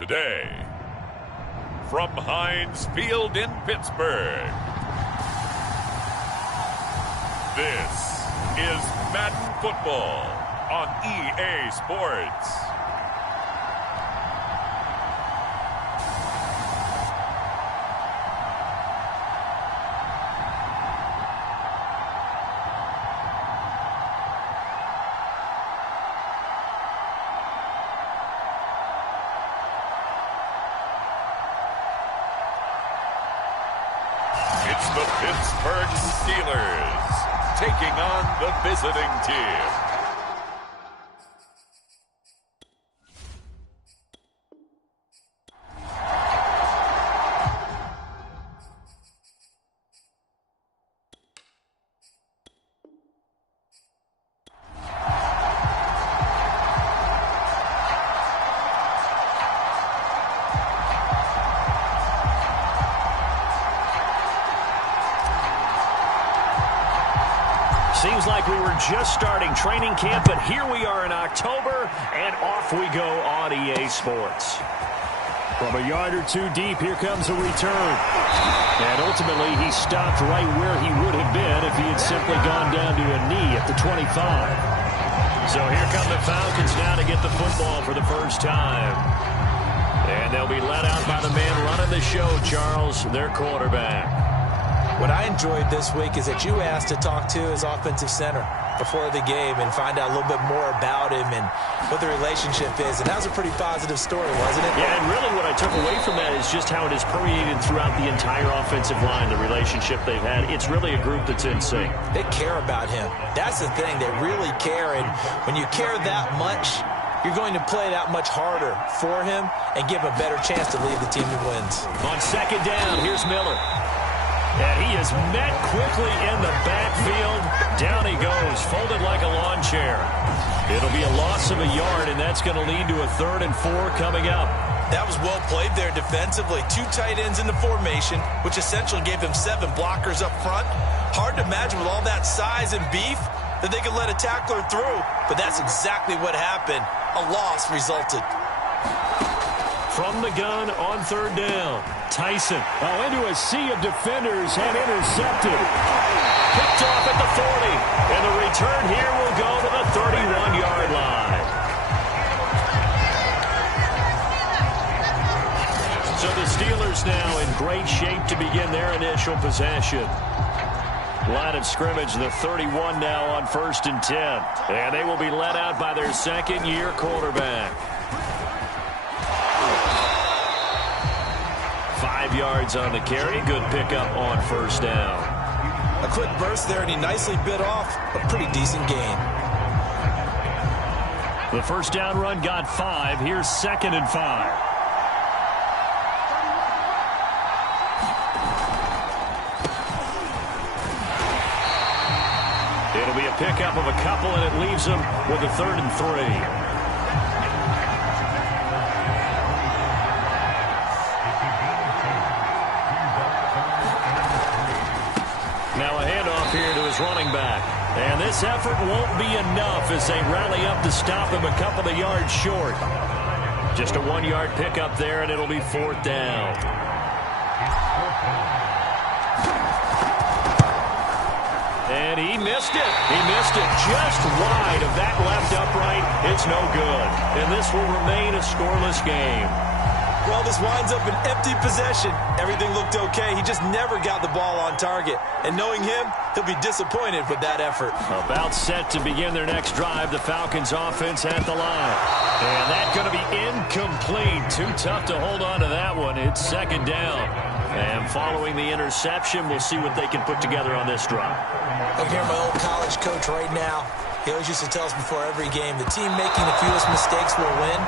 today, from Heinz Field in Pittsburgh, this is Madden Football on EA Sports. It's the Pittsburgh Steelers taking on the visiting team. Seems like we were just starting training camp, but here we are in October, and off we go on EA Sports. From a yard or two deep, here comes a return. And ultimately, he stopped right where he would have been if he had simply gone down to a knee at the 25. So here come the Falcons now to get the football for the first time. And they'll be let out by the man running the show, Charles, their quarterback. What I enjoyed this week is that you asked to talk to his offensive center before the game and find out a little bit more about him and what the relationship is. And that was a pretty positive story, wasn't it? Yeah, and really what I took away from that is just how it has permeated throughout the entire offensive line, the relationship they've had. It's really a group that's in sync. They care about him. That's the thing. They really care. And when you care that much, you're going to play that much harder for him and give him a better chance to lead the team to wins. On second down, here's Miller. And he is met quickly in the backfield. Down he goes, folded like a lawn chair. It'll be a loss of a yard, and that's going to lead to a 3rd and 4 coming up. That was well played there defensively. 2 tight ends in the formation, which essentially gave them 7 blockers up front. Hard to imagine with all that size and beef that they could let a tackler through. But that's exactly what happened. A loss resulted. From the gun on 3rd down, Tyson. Into a sea of defenders and intercepted. Picked off at the 40. And the return here will go to the 31-yard line. So the Steelers now in great shape to begin their initial possession. Line of scrimmage, the 31 now on 1st and 10. And they will be led out by their second-year quarterback. 5 yards on the carry. Good pickup on 1st down. A quick burst there, and he nicely bit off a pretty decent gain. The 1st down run got 5. Here's 2nd and 5. It'll be a pickup of a couple, and it leaves them with a 3rd and 3. Here to his running back. And this effort won't be enough as they rally up to stop him a couple of yards short. Just a 1-yard pickup there, and it'll be 4th down. And he missed it. He missed it just wide of that left upright. It's no good. And this will remain a scoreless game. Well, this winds up an empty possession. Everything looked okay. He just never got the ball on target. And knowing him, he'll be disappointed with that effort. About set to begin their next drive, the Falcons offense at the line. And that's going to be incomplete. Too tough to hold on to that one. It's 2nd down. And following the interception, we'll see what they can put together on this drive. I can hear my old college coach right now. He always used to tell us before every game, the team making the fewest mistakes will win.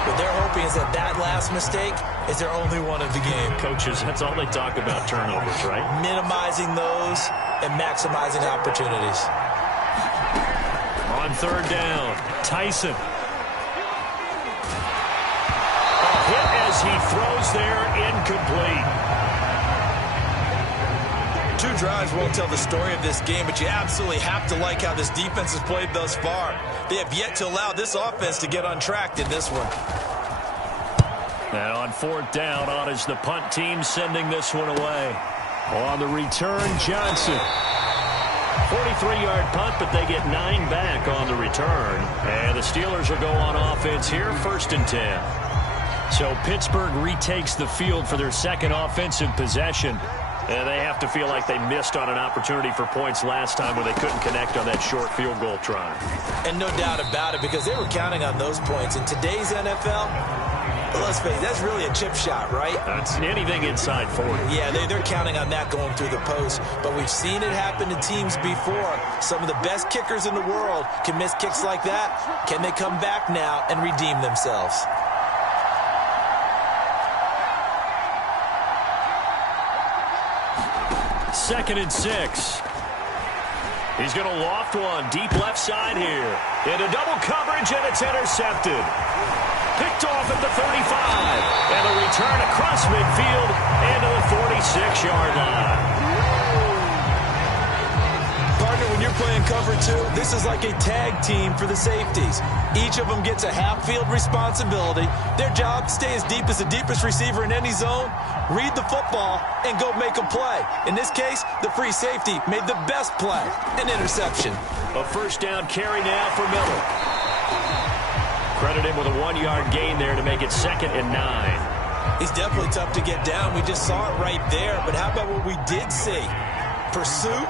What they're hoping is that last mistake is their only one of the game. Coaches, that's all they talk about, turnovers, right? Minimizing those and maximizing opportunities. On 3rd down, Tyson. A hit as he throws there, incomplete. 2 drives won't tell the story of this game, but you absolutely have to like how this defense has played thus far. They have yet to allow this offense to get untracked in this one. And on fourth down, on is the punt team sending this one away. On the return, Johnson. 43-yard punt, but they get 9 back on the return. And the Steelers will go on offense here, 1st and 10. So Pittsburgh retakes the field for their second offensive possession. And they have to feel like they missed on an opportunity for points last time when they couldn't connect on that short field goal try. And no doubt about it, because they were counting on those points. In today's NFL, let's face it, that's really a chip shot, right? That's anything inside 40. Yeah, they're counting on that going through the post. But we've seen it happen to teams before. Some of the best kickers in the world can miss kicks like that. Can they come back now and redeem themselves? Second and 6. He's going to loft one deep left side here. Into double coverage, and it's intercepted. Picked off at the 35. And a return across midfield into the 46-yard line. Partner, when you're playing cover 2, this is like a tag team for the safeties. Each of them gets a half-field responsibility. Their job, stay as deep as the deepest receiver in any zone, read the football, and go make a play. In this case, the free safety made the best play, an interception. A first down carry now for Miller. Credit him with a 1-yard gain there to make it 2nd and 9. He's definitely tough to get down. We just saw it right there. But how about what we did see? Pursuit,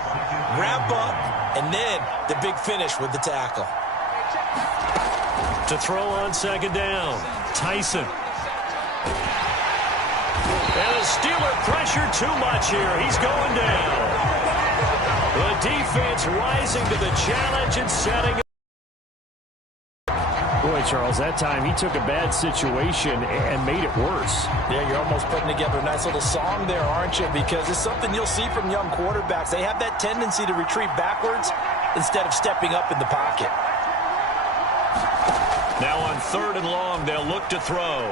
wrap up, and then the big finish with the tackle. To throw on 2nd down, Tyson. And the Steeler pressure too much here. He's going down. The defense rising to the challenge and setting up. Boy, Charles, that time he took a bad situation and made it worse. Yeah, you're almost putting together a nice little song there, aren't you? Because it's something you'll see from young quarterbacks. They have that tendency to retreat backwards instead of stepping up in the pocket. Now on 3rd and long, they'll look to throw.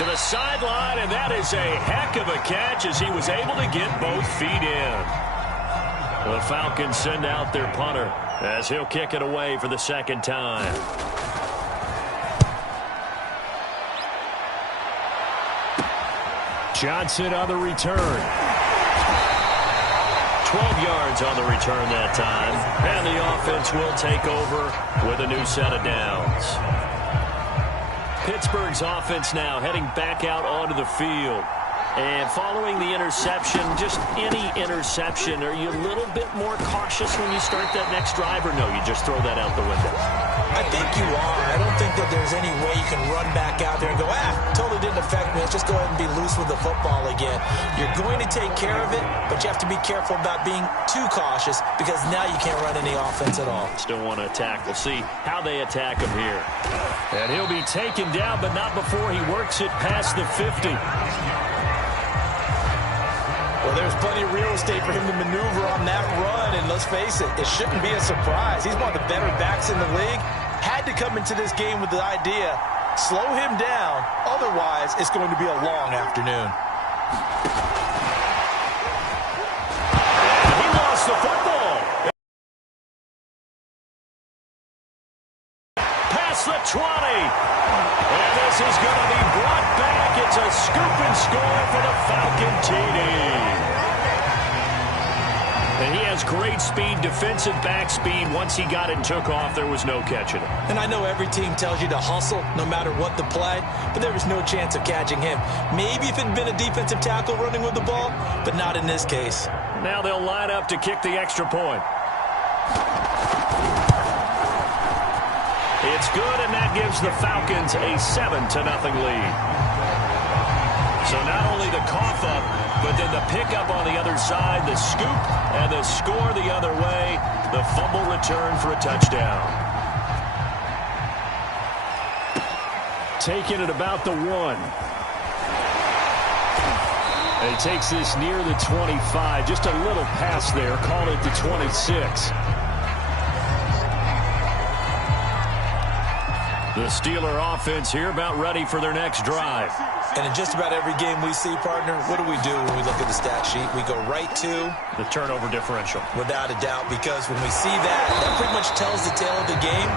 To the sideline, and that is a heck of a catch as he was able to get both feet in. The Falcons send out their punter as he'll kick it away for the 2nd time. Johnson on the return. 12 yards on the return that time. And the offense will take over with a new set of downs. Pittsburgh's offense now heading back out onto the field. And following the interception, just any interception, are you a little bit more cautious when you start that next drive, or no, you just throw that out the window? I think you are. I don't think that there's any way you can run back out there and go, totally didn't affect me. Let's just go ahead and be loose with the football again. You're going to take care of it, but you have to be careful about being too cautious because now you can't run any offense at all. Still want to attack. We'll see how they attack him here. And he'll be taken down, but not before he works it past the 50. Well, there's plenty of real estate for him to maneuver on that run, and let's face it, it shouldn't be a surprise. He's one of the better backs in the league. Had to come into this game with the idea, slow him down, otherwise it's going to be a long afternoon. He lost the football. Past the 20. And this is going to be brought back. It's a scoop and score for the Falcon TD. And he has great speed, defensive back speed. Once he got it and took off, there was no catching him. And I know every team tells you to hustle no matter what the play, but there was no chance of catching him. Maybe if it had been a defensive tackle running with the ball, but not in this case. Now they'll line up to kick the extra point. It's good, and that gives the Falcons a 7-0 lead. So not only the cough up, but then the pickup on the other side, the scoop, and the score the other way, the fumble return for a touchdown. Taking it about the 1. And he takes this near the 25. Just a little pass there. Call it the 26. The Steeler offense here about ready for their next drive. And in just about every game we see, partner, what do we do when we look at the stat sheet? We go right to the turnover differential. Without a doubt, because when we see that, that pretty much tells the tale of the game.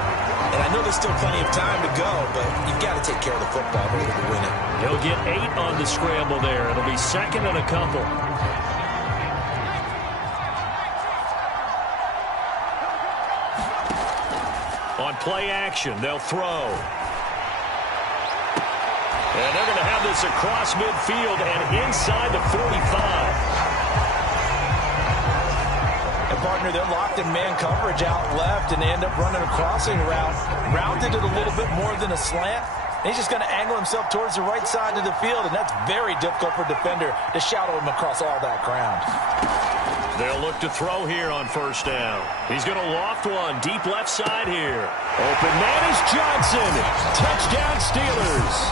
And And I know there's still plenty of time to go, but you've got to take care of the football in order to win it. He'll get 8 on the scramble there. It'll be second and a couple. On play action, they'll throw. And they're going to have this across midfield and inside the 45. And, partner, they're locked in man coverage out left, and they end up running a crossing route. Rounded it a little bit more than a slant. And he's just going to angle himself towards the right side of the field, and that's very difficult for a defender to shadow him across all that ground. They'll look to throw here on first down. He's going to loft one deep left side here. Open man is Johnson. Touchdown Steelers.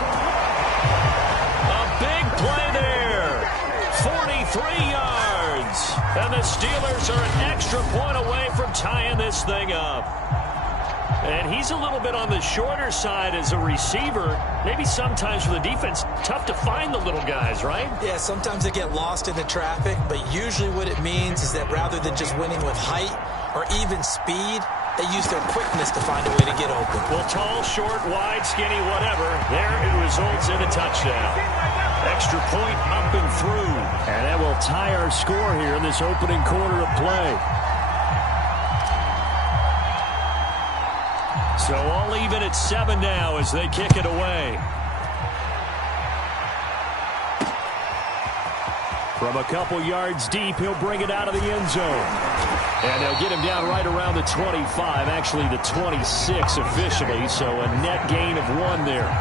A big play there. 43 yards. And the Steelers are an extra point away from tying this thing up. And he's a little bit on the shorter side as a receiver. Maybe sometimes for the defense, tough to find the little guys, right? Yeah, sometimes they get lost in the traffic, but usually what it means is that rather than just winning with height or even speed, they use their quickness to find a way to get open. Well, tall, short, wide, skinny, whatever, there it results in a touchdown. Extra point up and through. And that will tie our score here in this opening quarter of play. So all even at 7 now as they kick it away. From a couple yards deep, he'll bring it out of the end zone. And they'll get him down right around the 25, actually the 26 officially, so a net gain of 1 there.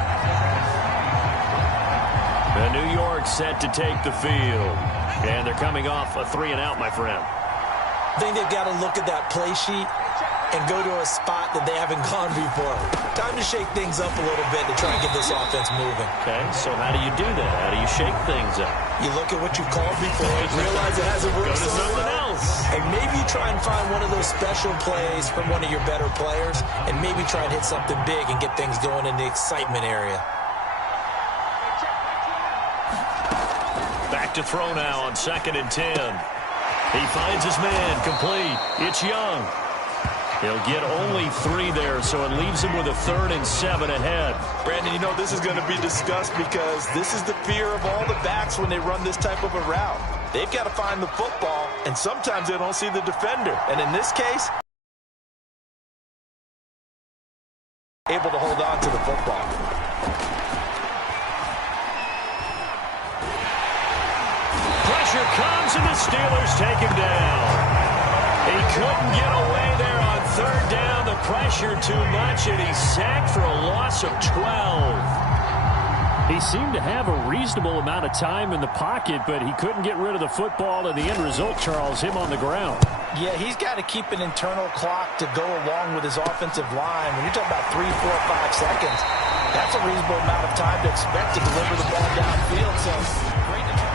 And New York set to take the field. And they're coming off a 3-and-out, my friend. I think they've got to look at that play sheet and go to a spot that they haven't gone before. Time to shake things up a little bit to try and get this offense moving. Okay, so how do you do that? How do you shake things up? You look at what you've called before, realize it hasn't worked. Go to something else. And maybe you try and find one of those special plays from one of your better players, and maybe try and hit something big and get things going in the excitement area. Back to throw now on 2nd and 10. He finds his man, complete. It's Young. He'll get only 3 there, so it leaves him with a 3rd and 7 ahead. Brandon, you know this is going to be discussed because this is the fear of all the backs when they run this type of a route. They've got to find the football, and sometimes they don't see the defender. And in this case, able to hold on to the football. Pressure comes, and the Steelers take him down. He couldn't get away there on 3rd down. The pressure too much, and he's sacked for a loss of 12. He seemed to have a reasonable amount of time in the pocket, but he couldn't get rid of the football, and the end result, Charles, him on the ground. Yeah, he's got to keep an internal clock to go along with his offensive line. When you're talking about 3, 4, 5 seconds, that's a reasonable amount of time to expect to deliver the ball downfield. So great to try.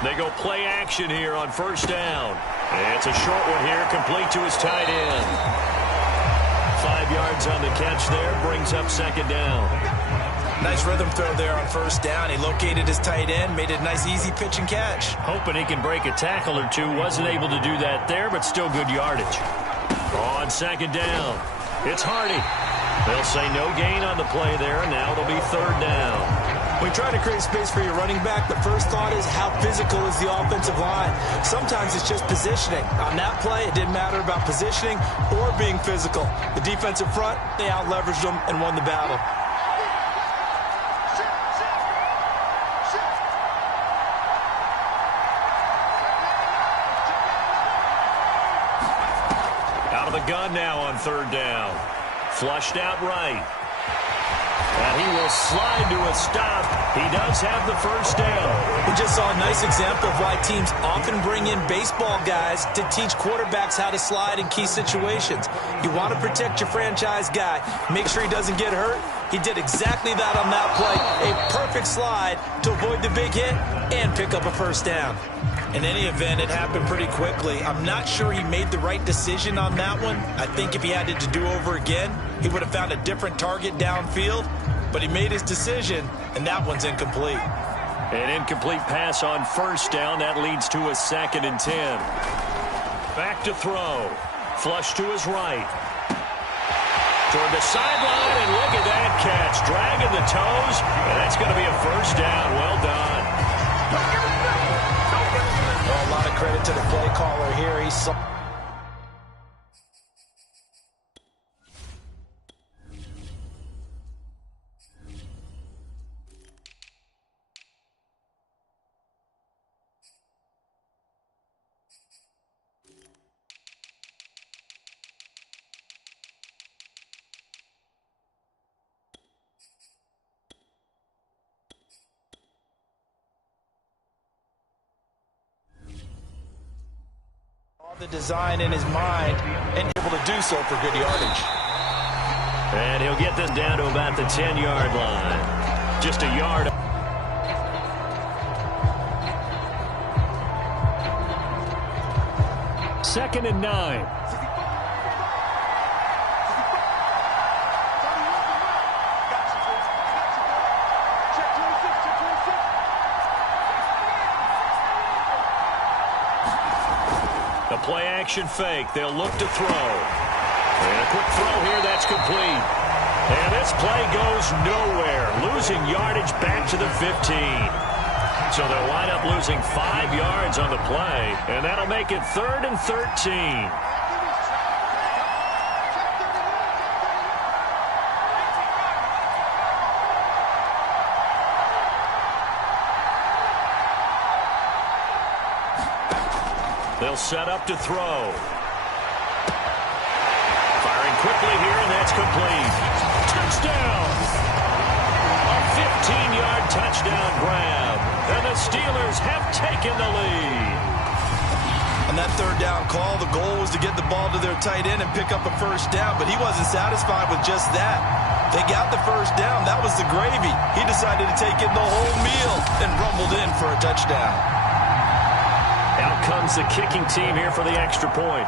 They go play action here on 1st down. And it's a short one here, complete to his tight end. 5 yards on the catch there, brings up 2nd down. Nice rhythm throw there on 1st down. He located his tight end, made it a nice easy pitch and catch. Hoping he can break a tackle or two. Wasn't able to do that there, but still good yardage. On 2nd down, it's Hardy. They'll say no gain on the play there, and now it'll be 3rd down. When you try to create space for your running back, the first thought is how physical is the offensive line. Sometimes it's just positioning. On that play, it didn't matter about positioning or being physical. The defensive front, they out-leveraged them and won the battle. Out of the gun now on 3rd down. Flushed out right. And he will slide to a stop. He does have the 1st down. We just saw a nice example of why teams often bring in baseball guys to teach quarterbacks how to slide in key situations. You want to protect your franchise guy. Make sure he doesn't get hurt. He did exactly that on that play. A perfect slide to avoid the big hit and pick up a 1st down. In any event, it happened pretty quickly. I'm not sure he made the right decision on that one. I think if he had it to do over again, he would have found a different target downfield. but he made his decision, and that one's incomplete. An incomplete pass on first down. That leads to a 2nd and 10. Back to throw. Flush to his right. Toward the sideline, and look at that catch. Dragging the toes, and that's going to be a first down. Well done. Well, a lot of credit to the play caller here. He saw... the design in his mind and able to do so for good yardage. And he'll get this down to about the 10-yard line. Just a yard. Second and 9. Play action fake. They'll look to throw. And a quick throw here. That's complete. And this play goes nowhere. Losing yardage back to the 15. So they'll wind up losing 5 yards on the play. And that'll make it 3rd and 13. They'll set up to throw. Firing quickly here, and that's complete. Touchdown! A 15-yard touchdown grab. And the Steelers have taken the lead. On that 3rd down call, the goal was to get the ball to their tight end and pick up a first down, but he wasn't satisfied with just that. They got the first down. That was the gravy. He decided to take in the whole meal and rumbled in for a touchdown. Out comes the kicking team here for the extra point.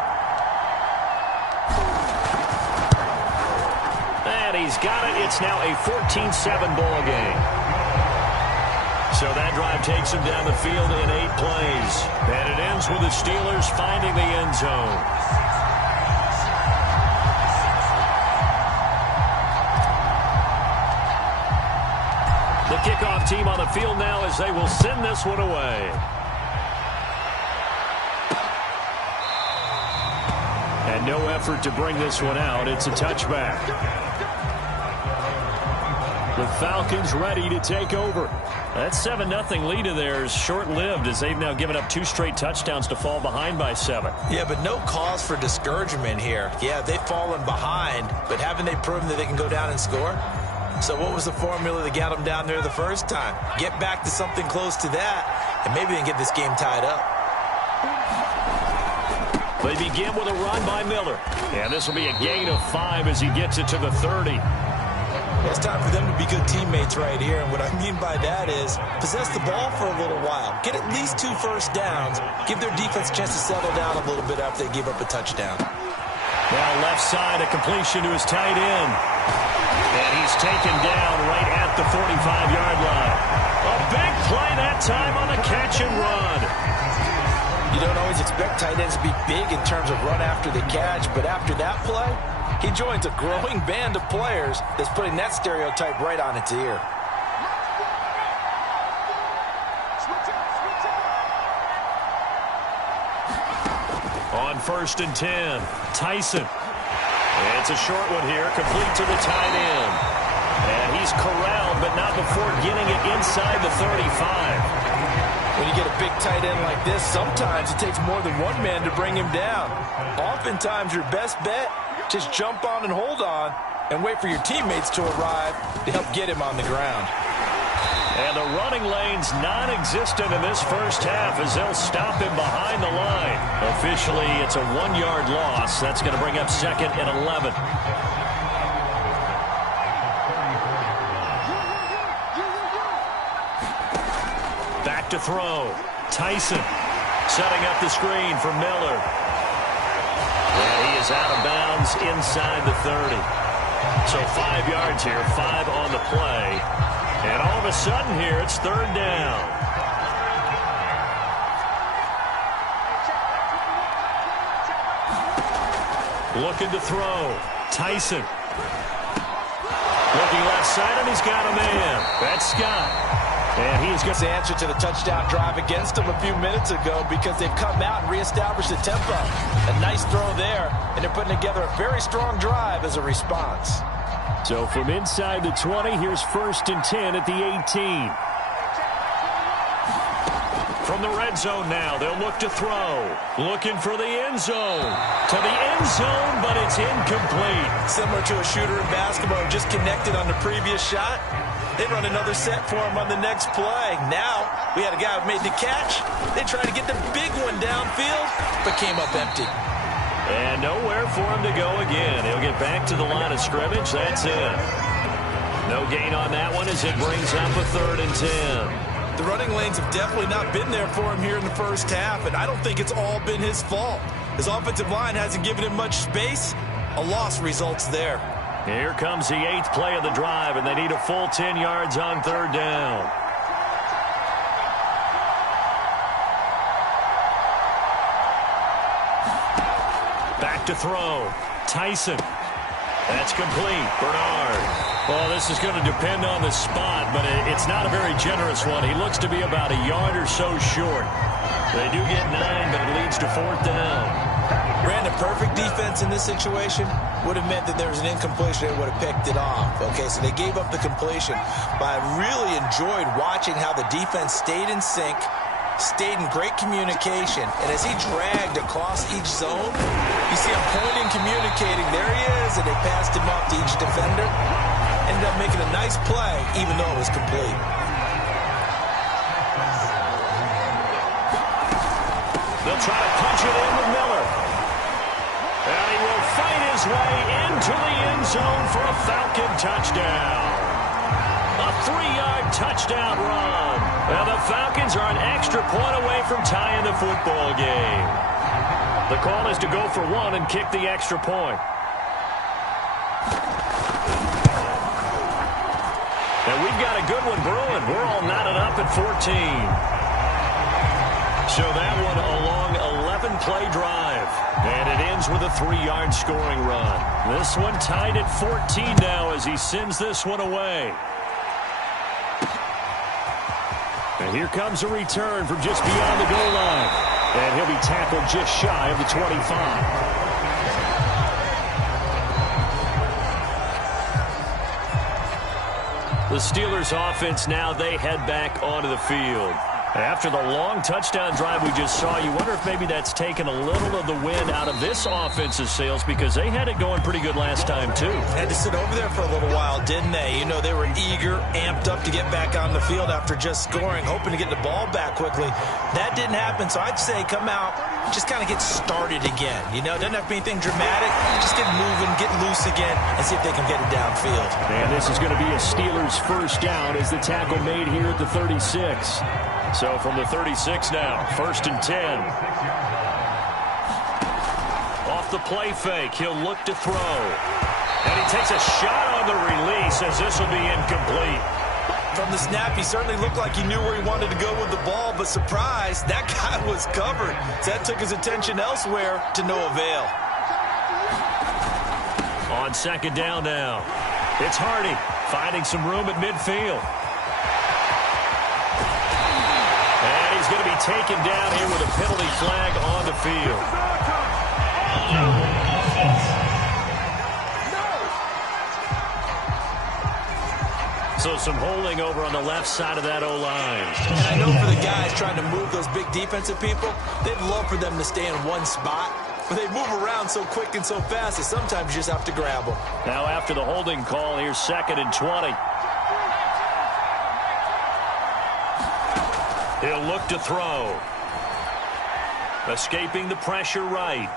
And he's got it. It's now a 14-7 ball game. So that drive takes him down the field in 8 plays. And it ends with the Steelers finding the end zone. The kickoff team on the field now as they will send this one away. And no effort to bring this one out. It's a touchback. The Falcons ready to take over. That 7-0 lead of theirs short-lived as they've now given up 2 straight touchdowns to fall behind by 7. Yeah, but no cause for discouragement here. Yeah, they've fallen behind, but haven't they proven that they can go down and score? So what was the formula that got them down there the first time? Get back to something close to that, and maybe they can get this game tied up. They begin with a run by Miller. And this will be a gain of 5 as he gets it to the 30. It's time for them to be good teammates right here. And what I mean by that is possess the ball for a little while. Get at least 2 first downs. Give their defense a chance to settle down a little bit after they give up a touchdown. Now left side, a completion to his tight end. And he's taken down right at the 45-yard line. A big play that time on the catch and run. You don't always expect tight ends to be big in terms of run after the catch, but after that play, he joins a growing band of players that's putting that stereotype right on its ear. On 1st and 10, Tyson. It's a short one here, complete to the tight end. And he's corralled, but not before getting it inside the 35. When you get a big tight end like this, sometimes it takes more than one man to bring him down. Oftentimes, your best bet, just jump on and hold on and wait for your teammates to arrive to help get him on the ground. And the running lane's non-existent in this first half as they'll stop him behind the line. Officially, it's a 1-yard loss. That's going to bring up 2nd and 11. To throw. Tyson setting up the screen for Miller. And he is out of bounds inside the 30. So 5 yards here, 5 on the play. And all of a sudden here, it's third down. Looking to throw. Tyson. Looking left side, and he's got a man. That's Scott. And he's got the answer to the touchdown drive against them a few minutes ago because they've come out and reestablished the tempo. A nice throw there, and they're putting together a very strong drive as a response. So from inside the 20, here's 1st and 10 at the 18. From the red zone now, they'll look to throw. Looking for the end zone. To the end zone, but it's incomplete. Similar to a shooter in basketball who just connected on the previous shot. They run another set for him on the next play. Now, we had a guy who made the catch. They tried to get the big one downfield, but came up empty. And nowhere for him to go again. He'll get back to the line of scrimmage. That's it. No gain on that one as it brings up a 3rd and 10. The running lanes have definitely not been there for him here in the first half, and I don't think it's all been his fault. His offensive line hasn't given him much space. A loss results there. Here comes the 8th play of the drive, and they need a full 10 yards on 3rd down. Back to throw. Tyson. That's complete. Bernard. Well, this is going to depend on the spot, but it's not a very generous one. He looks to be about a yard or so short. They do get 9, but it leads to 4th down. Brandon, perfect defense in this situation would have meant that there was an incompletion. They would have picked it off. Okay, so they gave up the completion. But I really enjoyed watching how the defense stayed in sync, stayed in great communication. And as he dragged across each zone, you see him pointing, communicating. There he is, and they passed him off to each defender. Ended up making a nice play, even though it was complete. They'll try to punch it in with Miller. And he will fight his way into the end zone for a Falcon touchdown. A 3-yard touchdown run. Now the Falcons are an extra point away from tying the football game. The call is to go for 1 and kick the extra point. And we've got a good one brewing. We're all knotted up at 14. So that one a long 11-play drive. And it ends with a 3-yard scoring run. This one tied at 14 now as he sends this one away. And here comes a return from just beyond the goal line. And he'll be tackled just shy of the 25. The Steelers offense now, they head back onto the field. After the long touchdown drive we just saw, you wonder if maybe that's taken a little of the wind out of this offense's sails because they had it going pretty good last time, too. Had to sit over there for a little while, didn't they? You know, they were eager, amped up to get back on the field after just scoring, hoping to get the ball back quickly. That didn't happen, so I'd say come out, just kind of get started again. You know, it doesn't have to be anything dramatic. Just get moving, get loose again, and see if they can get it downfield. And this is going to be a Steelers first down as the tackle made here at the 36. So from the 36 now, 1st and 10. Off the play fake, he'll look to throw. And he takes a shot on the release as this will be incomplete. From the snap, he certainly looked like he knew where he wanted to go with the ball, but surprise, that guy was covered. So that took his attention elsewhere to no avail. On 2nd down now, it's Hardy finding some room at midfield. And he's going to be taken down here with a penalty flag on the field. So some holding over on the left side of that O-line. And I know for the guys trying to move those big defensive people, they'd love for them to stay in one spot. But they move around so quick and so fast that sometimes you just have to grab them. Now after the holding call, here's 2nd and 20. He'll look to throw. Escaping the pressure right.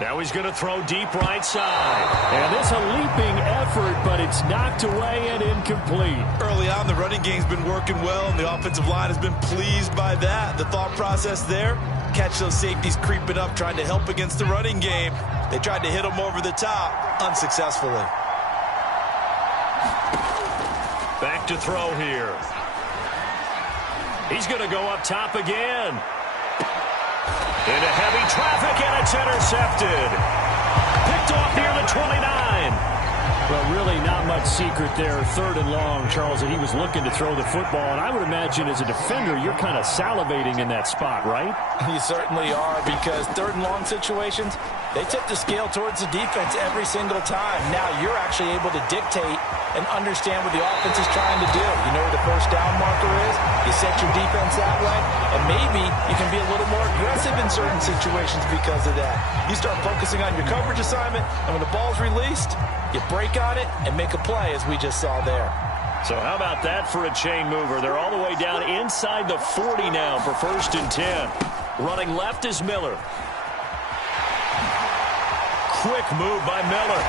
Now he's going to throw deep right side. And it's a leaping effort, but it's knocked away and incomplete. Early on, the running game's been working well, and the offensive line has been pleased by that. The thought process there, catch those safeties creeping up, trying to help against the running game. They tried to hit them over the top, unsuccessfully. to throw here. He's going to go up top again. Into heavy traffic, and it's intercepted. Picked off near the 29. Well, really not much secret there. 3rd and long, Charles, that he was looking to throw the football. And I would imagine as a defender, you're kind of salivating in that spot, right? You certainly are, because 3rd and long situations, they tip the scale towards the defense every single time. Now you're actually able to dictate and understand what the offense is trying to do. You know where the first down marker is. You set your defense that way, and maybe you can be a little more aggressive in certain situations because of that. You start focusing on your coverage assignment, and when the ball's released, you break on it and make a play, as we just saw there. So how about that for a chain mover? They're all the way down inside the 40 now for 1st and 10. Running left is Miller. Quick move by Miller.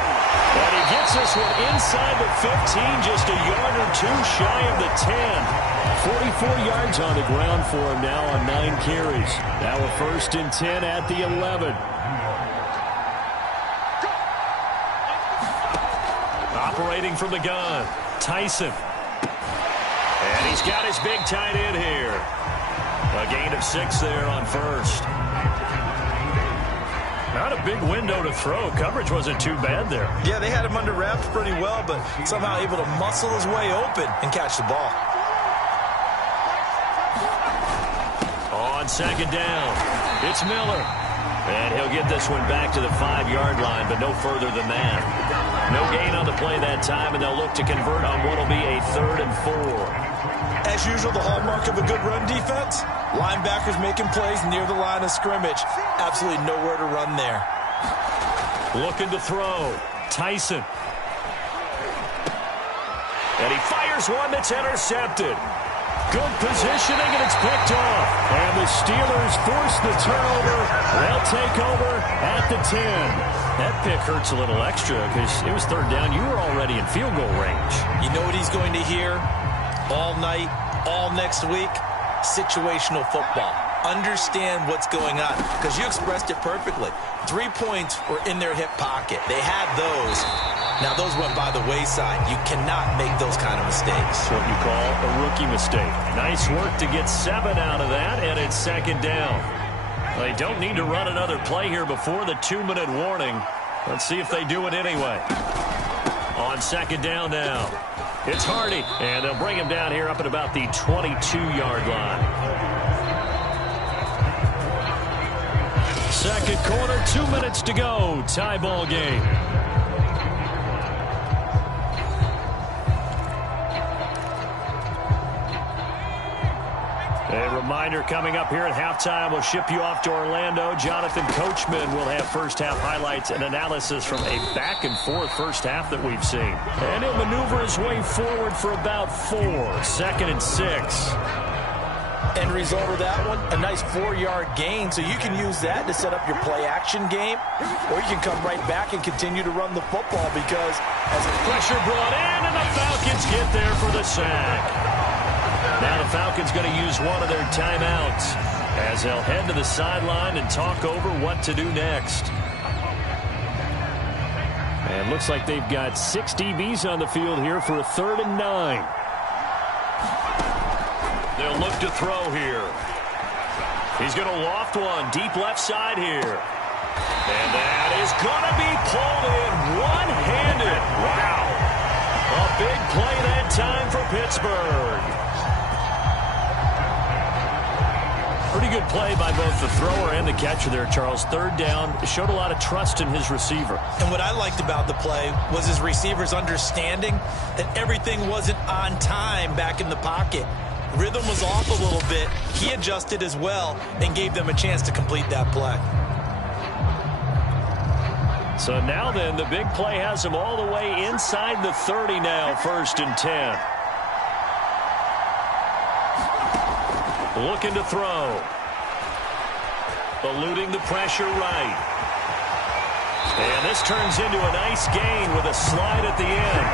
And he gets this one inside the 15, just a yard or two shy of the 10. 44 yards on the ground for him now on 9 carries. Now a 1st and 10 at the 11. Operating from the gun, Tyson. And he's got his big tight end here. A gain of 6 there on 1st. Not a big window to throw. Coverage wasn't too bad there. Yeah, they had him under wraps pretty well, but somehow able to muscle his way open and catch the ball. On 2nd down, it's Miller. And he'll get this one back to the 5-yard line, but no further than that. No gain on the play that time, and they'll look to convert on what will be a 3rd and 4. As usual, the hallmark of a good run defense, linebackers making plays near the line of scrimmage. Absolutely nowhere to run there. Looking to throw, Tyson. And he fires one that's intercepted. Good positioning, and it's picked off. And the Steelers force the turnover. They'll take over at the 10. That pick hurts a little extra because it was 3rd down. You were already in field goal range. You know what he's going to hear all night, all next week? Situational football. Understand what's going on, because you expressed it perfectly. 3 points were in their hip pocket. They had those. Now, those went by the wayside. You cannot make those kind of mistakes. What you call a rookie mistake. Nice work to get 7 out of that, and it's 2nd down. They don't need to run another play here before the 2-minute warning. Let's see if they do it anyway. On 2nd down now, it's Hardy, and they'll bring him down here up at about the 22-yard line. 2nd quarter, 2 minutes to go. Tie ball game. A reminder coming up here at halftime, we'll ship you off to Orlando. Jonathan Coachman will have first-half highlights and analysis from a back-and-forth first half that we've seen. And he'll maneuver his way forward for about 4. 2nd and 6. End result of that one, a nice 4-yard gain, so you can use that to set up your play-action game, or you can come right back and continue to run the football, because as a pressure brought in, and the Falcons get there for the sack. Now the Falcons going to use one of their timeouts as they'll head to the sideline and talk over what to do next. And looks like they've got 6 DBs on the field here for a 3rd and 9. They'll look to throw here. He's going to loft one deep left side here. And that is going to be pulled in one-handed. Wow. A big play that time for Pittsburgh. Pretty good play by both the thrower and the catcher there, Charles. 3rd down, showed a lot of trust in his receiver. And what I liked about the play was his receiver's understanding that everything wasn't on time back in the pocket. Rhythm was off a little bit. He adjusted as well and gave them a chance to complete that play. So now then, the big play has him all the way inside the 30 now, 1st and 10. Looking to throw. Eluding the pressure right. And this turns into a nice gain with a slide at the end.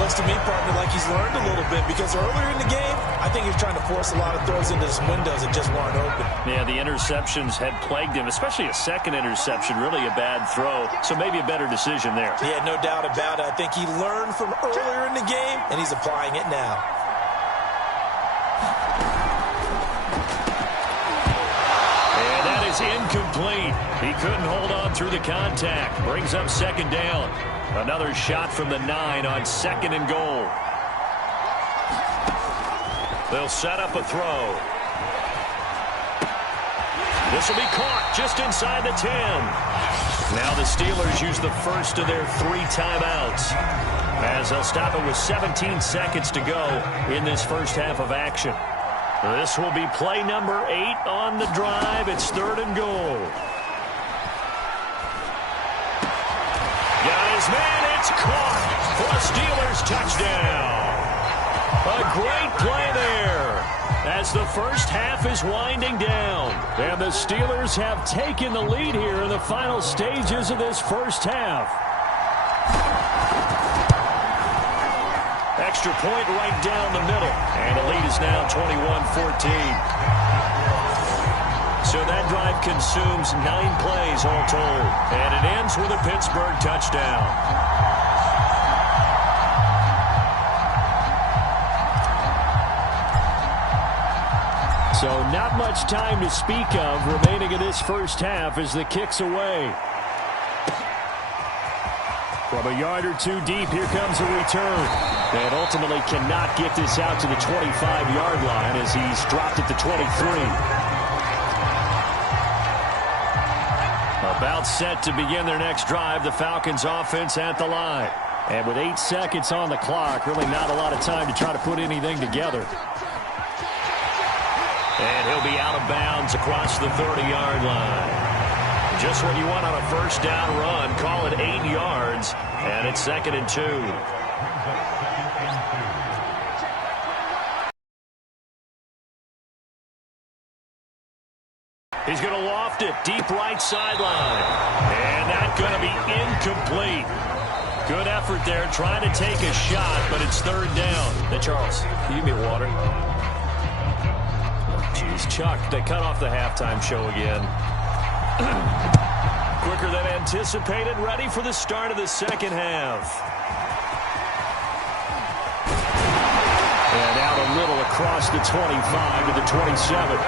Looks to me, partner, like he's learned a little bit because earlier in the game, I think he was trying to force a lot of throws into some windows that just weren't open. Yeah, the interceptions had plagued him, especially a second interception, really a bad throw. So maybe a better decision there. Yeah, no doubt about it. I think he learned from earlier in the game, and he's applying it now. And that is incomplete. He couldn't hold on through the contact. Brings up second down. Another shot from the 9 on 2nd and goal. They'll set up a throw. This will be caught just inside the 10. Now the Steelers use the first of their 3 timeouts, as they'll stop it with 17 seconds to go in this first half of action. This will be play number 8 on the drive. It's 3rd and goal. Got his man. It's caught for a Steelers touchdown. A great play there as the first half is winding down. And the Steelers have taken the lead here in the final stages of this first half. Extra point right down the middle. And the lead is now 21-14. So that drive consumes 9 plays all told. And it ends with a Pittsburgh touchdown. So not much time to speak of remaining in this first half as the kick's away. From a yard or 2 deep, here comes a return. And ultimately cannot get this out to the 25-yard line as he's dropped it to 23. About set to begin their next drive, the Falcons offense at the line. And with 8 seconds on the clock, really not a lot of time to try to put anything together. And he'll be out of bounds across the 30-yard line. Just what you want on a first down run. Call it 8 yards, and it's 2nd and 2. He's going to loft it deep right sideline. And that's going to be incomplete. Good effort there trying to take a shot, but it's 3rd down. Hey, Charles, can you give me water? Jeez, Chuck, they cut off the halftime show again. Quicker than anticipated, ready for the start of the second half. And out a little across the 25 to the 27.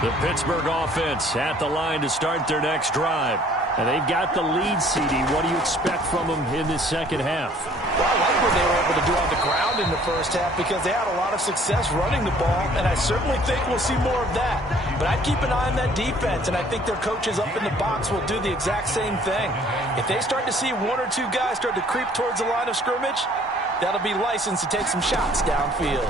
The Pittsburgh offense at the line to start their next drive. And they've got the lead, CD. What do you expect from them in this second half? Well, I like what they were able to do on the ground in the first half because they had a lot of success running the ball, and I certainly think we'll see more of that. But I'd keep an eye on that defense, and I think their coaches up in the box will do the exact same thing. If they start to see 1 or 2 guys start to creep towards the line of scrimmage, that'll be licensed to take some shots downfield.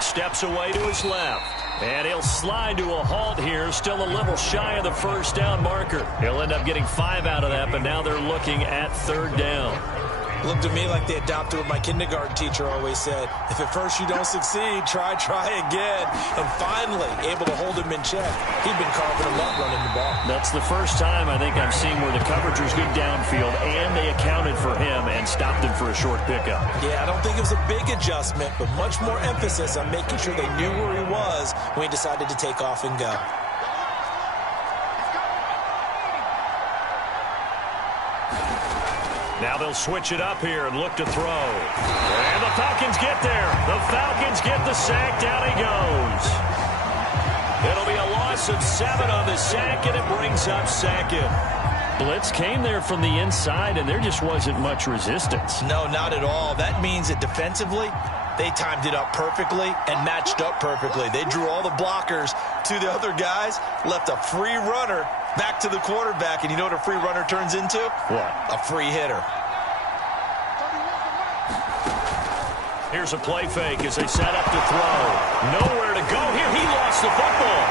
Steps away to his left. And he'll slide to a halt here. Still a little shy of the first down marker. He'll end up getting 5 out of that, but now they're looking at 3rd down. Looked to me like they adopted what my kindergarten teacher always said. If at first you don't succeed, try again. And finally, able to hold him in check. He'd been carving him up running the ball. That's the first time I think I've seen where the coverage was good downfield, and they accounted for him and stopped him for a short pickup. Yeah, I don't think it was a big adjustment, but much more emphasis on making sure they knew where he was when he decided to take off and go. Now they'll switch it up here and look to throw. And the Falcons get there. The Falcons get the sack. Down he goes. It'll be a loss of 7 on the sack, and it brings up 2nd. Blitz came there from the inside, and there just wasn't much resistance. No, not at all. That means that defensively, they timed it up perfectly and matched up perfectly. They drew all the blockers to the other guys, left a free runner back to the quarterback, and you know what a free runner turns into? What? A free hitter. Here's a play fake as they set up to throw. Nowhere to go here. He lost the football.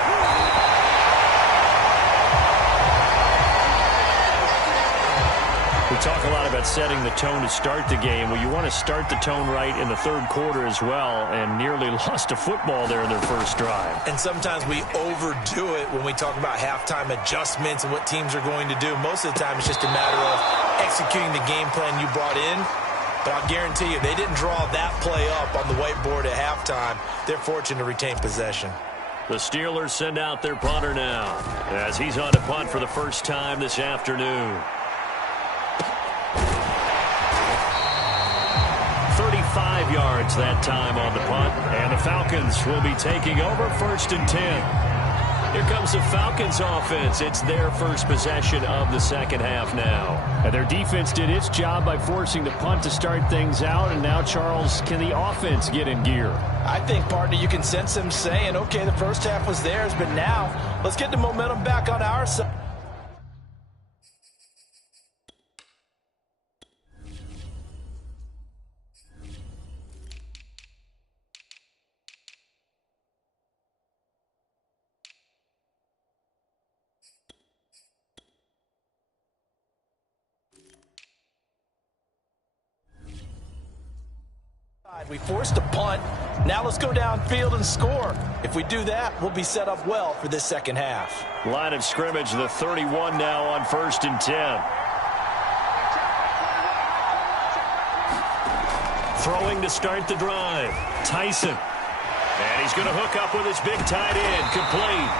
We talk a lot about setting the tone to start the game. Well, you want to start the tone right in the third quarter as well, and nearly lost a football there in their first drive. And sometimes we overdo it when we talk about halftime adjustments and what teams are going to do. Most of the time, it's just a matter of executing the game plan you brought in. But I'll guarantee you, they didn't draw that play up on the whiteboard at halftime. They're fortunate to retain possession. The Steelers send out their punter now as he's on to punt for the first time this afternoon. 35 yards that time on the punt, and the Falcons will be taking over 1st and 10. Here comes the Falcons offense. It's their first possession of the second half now. And their defense did its job by forcing the punt to start things out, and now, Charles, can the offense get in gear? I think, partner, you can sense them saying, okay, the first half was theirs, but now let's get the momentum back on our side. We forced a punt. Now let's go downfield and score. If we do that, we'll be set up well for this second half. Line of scrimmage, the 31 now on 1st and 10. Throwing to start the drive. Tyson. And he's going to hook up with his big tight end. Complete.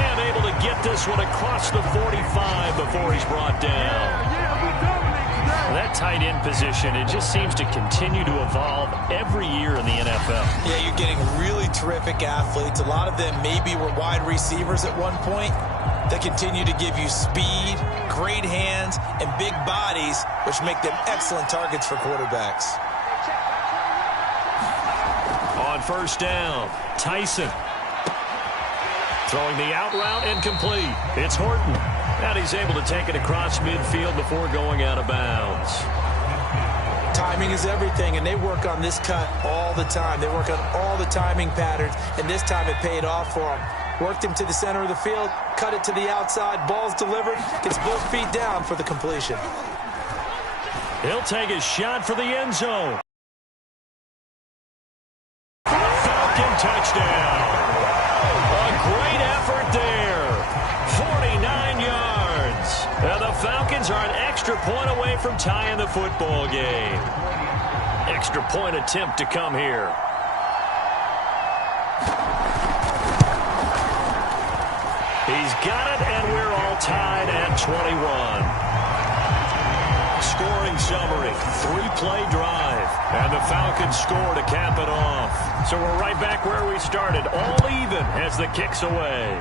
And able to get this one across the 45 before he's brought down. That tight end position, it just seems to continue to evolve every year in the NFL. Yeah, you're getting really terrific athletes. A lot of them maybe were wide receivers at one point. They continue to give you speed, great hands, and big bodies, which make them excellent targets for quarterbacks. On 1st down, Tyson. Throwing the out route and complete. It's Horton. And he's able to take it across midfield before going out of bounds. Timing is everything, and they work on this cut all the time. They work on all the timing patterns, and this time it paid off for them. Worked him to the center of the field, cut it to the outside, ball's delivered, gets both feet down for the completion. He'll take a shot for the end zone. Falcon touchdown. A great effort there. 49 yards. And the Falcons are an extra point away from tying the football game. Extra point attempt to come here. He's got it, and we're all tied at 21. Scoring summary, 3-play drive. And the Falcons score to cap it off. So we're right back where we started, all even as the kick's away.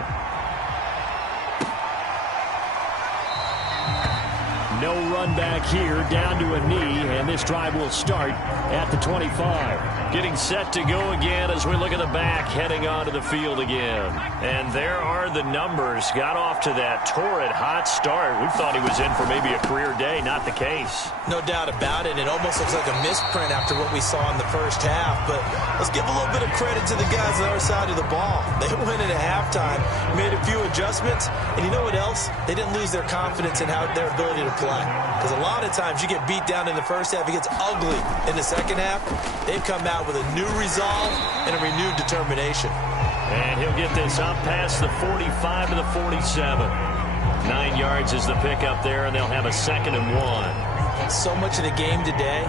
No run back here, down to a knee, and this drive will start at the 25. Getting set to go again as we look at the back, heading onto the field again. And there are the numbers. Got off to that torrid hot start. We thought he was in for maybe a career day. Not the case. No doubt about it. It almost looks like a misprint after what we saw in the first half. But let's give a little bit of credit to the guys on the other side of the ball. They went in at halftime, made a few adjustments, and you know what else? They didn't lose their confidence in their ability to play. Because a lot of times you get beat down in the first half, it gets ugly in the second half. They've come out with a new resolve and a renewed determination. And he'll get this up past the 45 to the 47. 9 yards is the pickup there, and they'll have a 2nd and 1. So much of the game today,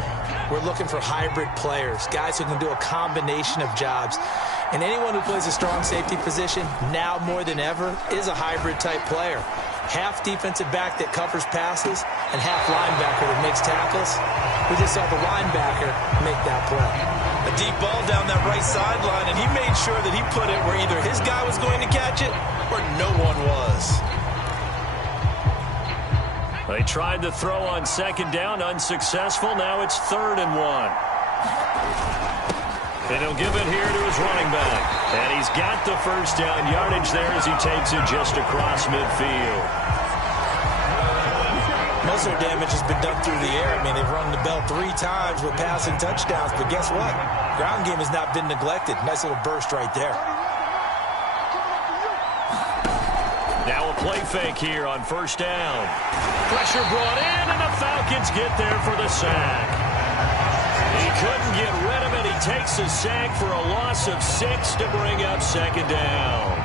we're looking for hybrid players, guys who can do a combination of jobs. And anyone who plays a strong safety position, now more than ever, is a hybrid type player. Half defensive back that covers passes and half linebacker that makes tackles. We just saw the linebacker make that play. A deep ball down that right sideline, and he made sure that he put it where either his guy was going to catch it or no one was. They tried to throw on 2nd down, unsuccessful. Now it's 3rd and 1. And he'll give it here to his running back. And he's got the first down yardage there as he takes it just across midfield. Most of their damage has been done through the air. I mean, they've rung the bell 3 times with passing touchdowns. But guess what? Ground game has not been neglected. Nice little burst right there. Now a play fake here on first down. Pressure brought in, and the Falcons get there for the sack. He couldn't get rid of it. He takes a sack for a loss of 6 to bring up second down.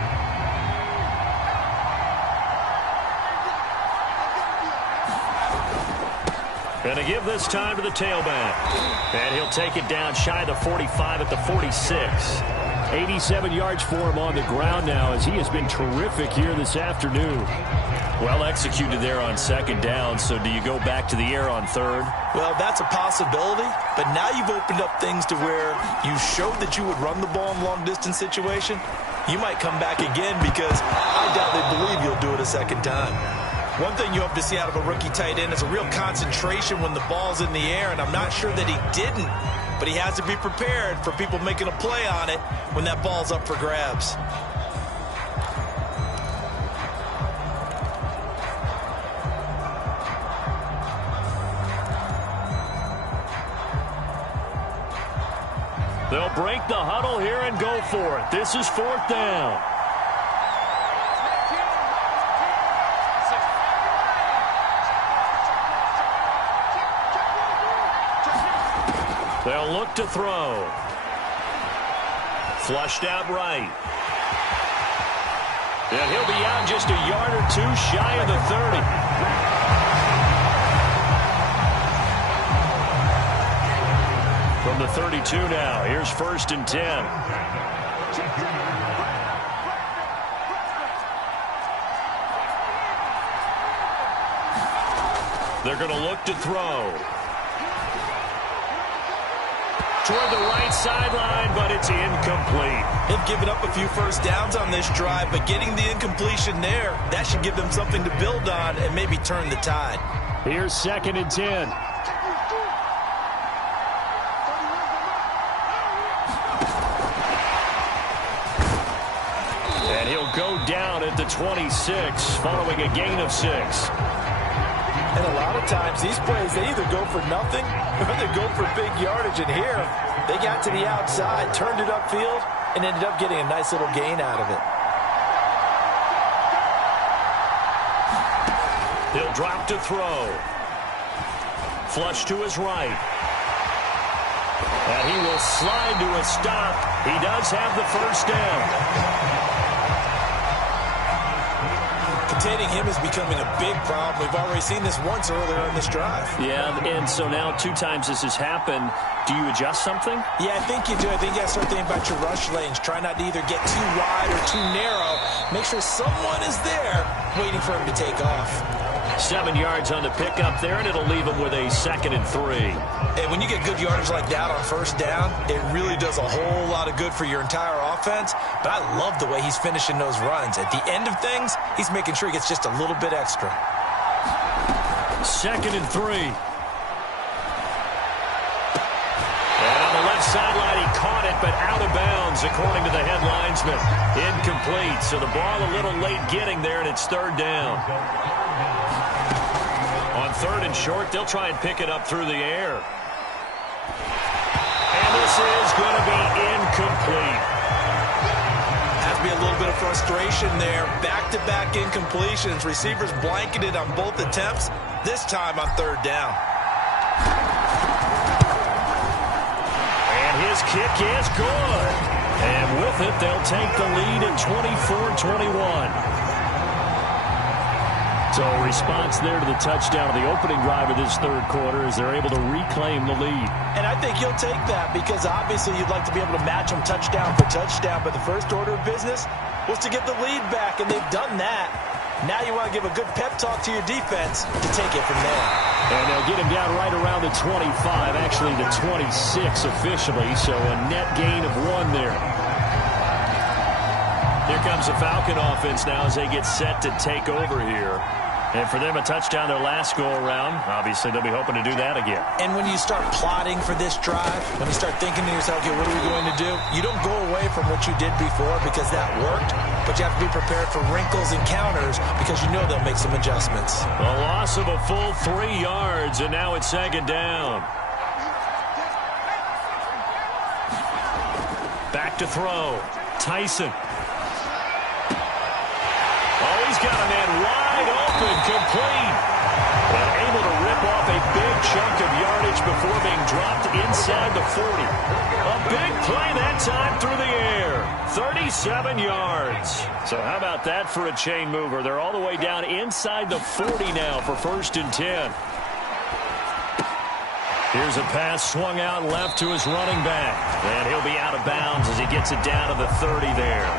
Going to give this time to the tailback. And he'll take it down shy of the 45 at the 46. 87 yards for him on the ground now as he has been terrific here this afternoon. Well executed there on second down, so do you go back to the air on third? Well, that's a possibility, but now you've opened up things to where you showed that you would run the ball in long-distance situation. You might come back again because I doubt they believe you'll do it a second time. One thing you hope to see out of a rookie tight end is a real concentration when the ball's in the air, and I'm not sure that he didn't, but he has to be prepared for people making a play on it when that ball's up for grabs. They'll break the huddle here and go for it. This is fourth down. They'll look to throw. Flushed out right. And he'll be out just a yard or two shy of the 30. From the 32 now, here's first and 10. They're going to look to throw. Toward the right sideline, but it's incomplete. They've given up a few first downs on this drive, but getting the incompletion there, that should give them something to build on and maybe turn the tide. Here's second and 10. And he'll go down at the 26, following a gain of 6. And a lot of times, these plays, they either go for nothing or they go for big yardage. And here, they got to the outside, turned it upfield, and ended up getting a nice little gain out of it. He'll drop to throw. Flush to his right. And he will slide to a stop. He does have the first down. Containing him is becoming a big problem. We've already seen this once earlier in this drive. Yeah, and so now 2 times this has happened. Do you adjust something? Yeah, I think you do. I think you got to start thinking about your rush lanes. Try not to either get too wide or too narrow. Make sure someone is there waiting for him to take off. 7 yards on the pickup there, and it'll leave him with a second and 3. And when you get good yardage like that on first down, it really does a whole lot of good for your entire offense. But I love the way he's finishing those runs. At the end of things, he's making sure he gets just a little bit extra. Second and 3. And on the left sideline, he caught it, but out of bounds, according to the head linesman. Incomplete, so the ball a little late getting there, and it's third down. On third and short, they'll try and pick it up through the air. And this is going to be incomplete. Has to be a little bit of frustration there. Back-to-back incompletions. Receivers blanketed on both attempts, this time on third down. And his kick is good. And with it, they'll take the lead at 24-21. So a response there to the touchdown of the opening drive of this third quarter as they're able to reclaim the lead. And I think you'll take that because obviously you'd like to be able to match them touchdown for touchdown, but the first order of business was to get the lead back, and they've done that. Now you want to give a good pep talk to your defense to take it from there. And they'll get him down right around the 25, actually the 26 officially, so a net gain of 1 there. Here comes the Falcon offense now as they get set to take over here. And for them, a touchdown their last go-around. Obviously, they'll be hoping to do that again. And when you start plotting for this drive, when you start thinking to yourself, okay, what are we going to do? You don't go away from what you did before because that worked, but you have to be prepared for wrinkles and counters because you know they'll make some adjustments. A loss of a full 3 yards, and now it's second down. Back to throw. Tyson. Oh, he He's got a man wide open, complete. And able to rip off a big chunk of yardage before being dropped inside the 40. A big play that time through the air. 37 yards. So how about that for a chain mover? They're all the way down inside the 40 now for 1st and 10. Here's a pass swung out left to his running back. And he'll be out of bounds as he gets it down to the 30 there.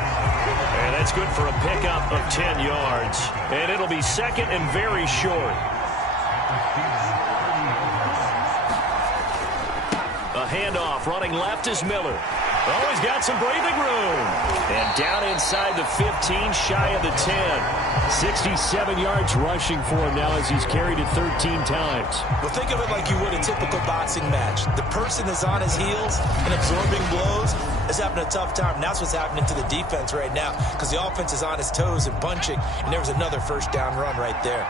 And that's good for a pickup of 10 yards. And it'll be 2nd and very short. A handoff running left is Miller. Oh, he's got some breathing room. And down inside the 15, shy of the 10. 67 yards rushing for him now as he's carried it 13 times. Well, think of it like you would a typical boxing match. The person is on his heels and absorbing blows is having a tough time. And that's what's happening to the defense right now because the offense is on his toes and punching. And there was another 1st down run right there.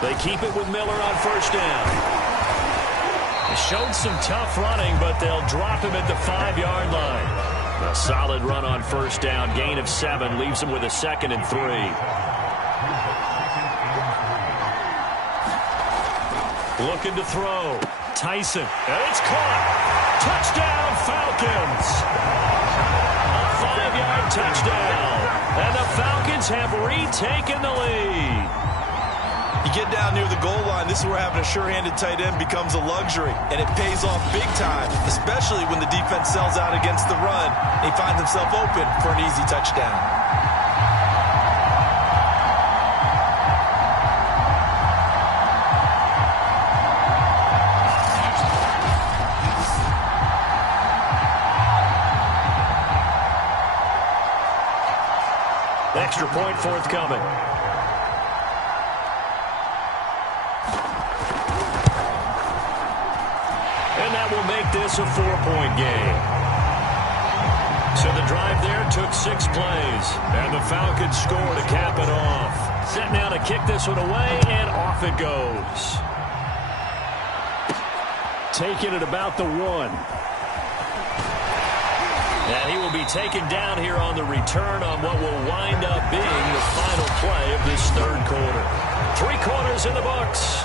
They keep it with Miller on 1st down. He showed some tough running, but they'll drop him at the 5-yard line. A solid run on 1st down. Gain of 7 leaves him with a 2nd and 3. Looking to throw. Tyson. And it's caught. Touchdown, Falcons. A 5-yard touchdown. And the Falcons have retaken the lead. You get down near the goal line, this is where having a sure-handed tight end becomes a luxury, and it pays off big time, especially when the defense sells out against the run, and he finds himself open for an easy touchdown. Extra point forthcoming. And that will make this a 4-point game. So the drive there took 6 plays. And the Falcons score to cap it off. Set now to kick this one away, and off it goes. Taking it about the 1. And he will be taken down here on the return on what will wind up being the final play of this 3rd quarter. 3 quarters in the books.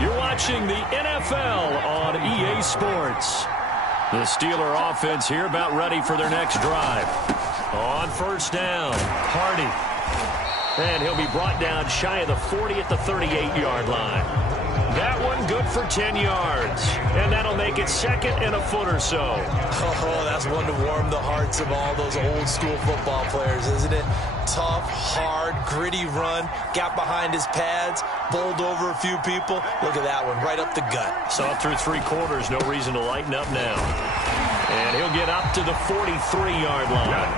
You're watching the NFL on EA Sports. The Steeler offense here about ready for their next drive. On 1st down, Hardy. And he'll be brought down shy of the 40 at the 38-yard line. That one good for 10 yards. And that'll make it 2nd and a foot or so. Oh, that's one to warm the hearts of all those old school football players, isn't it? Tough, hard, gritty run. Got behind his pads. Bowled over a few people. Look at that one, right up the gut. Saw through 3 quarters, no reason to lighten up now. And he'll get up to the 43-yard line.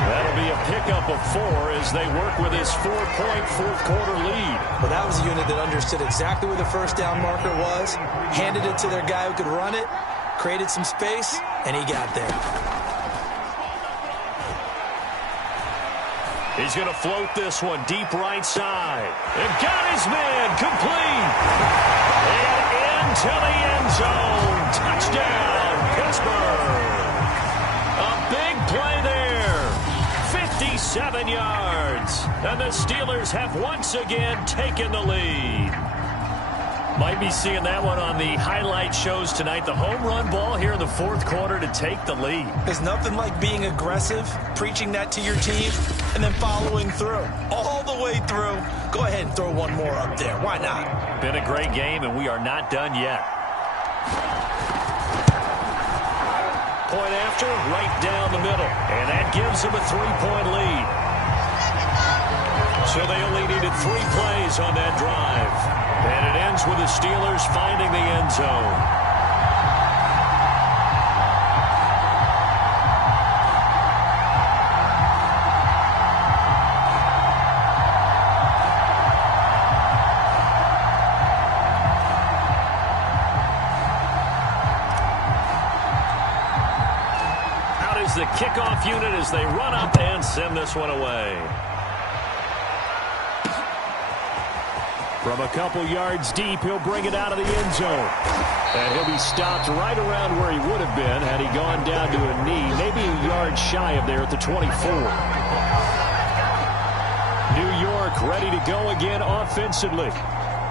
That'll be a pickup of 4 as they work with his 4-point 4th quarter lead. Well, that was a unit that understood exactly where the 1st down marker was, handed it to their guy who could run it, created some space, and he got there. He's going to float this one deep right side. And got his man complete. And into the end zone. Touchdown, Pittsburgh. A big play there. 57 yards. And the Steelers have once again taken the lead. Might be seeing that one on the highlight shows tonight. The home run ball here in the 4th quarter to take the lead. There's nothing like being aggressive, preaching that to your team, and then following through. All the way through. Go ahead and throw one more up there. Why not? Been a great game, and we are not done yet. Point after, right down the middle. And that gives them a 3-point lead. So they only needed 3 plays on that drive. And it ends with the Steelers finding the end zone. Out is the kickoff unit as they run up and send this one away. From a couple yards deep, he'll bring it out of the end zone. And he'll be stopped right around where he would have been had he gone down to a knee, maybe a yard shy of there at the 24. New York ready to go again offensively.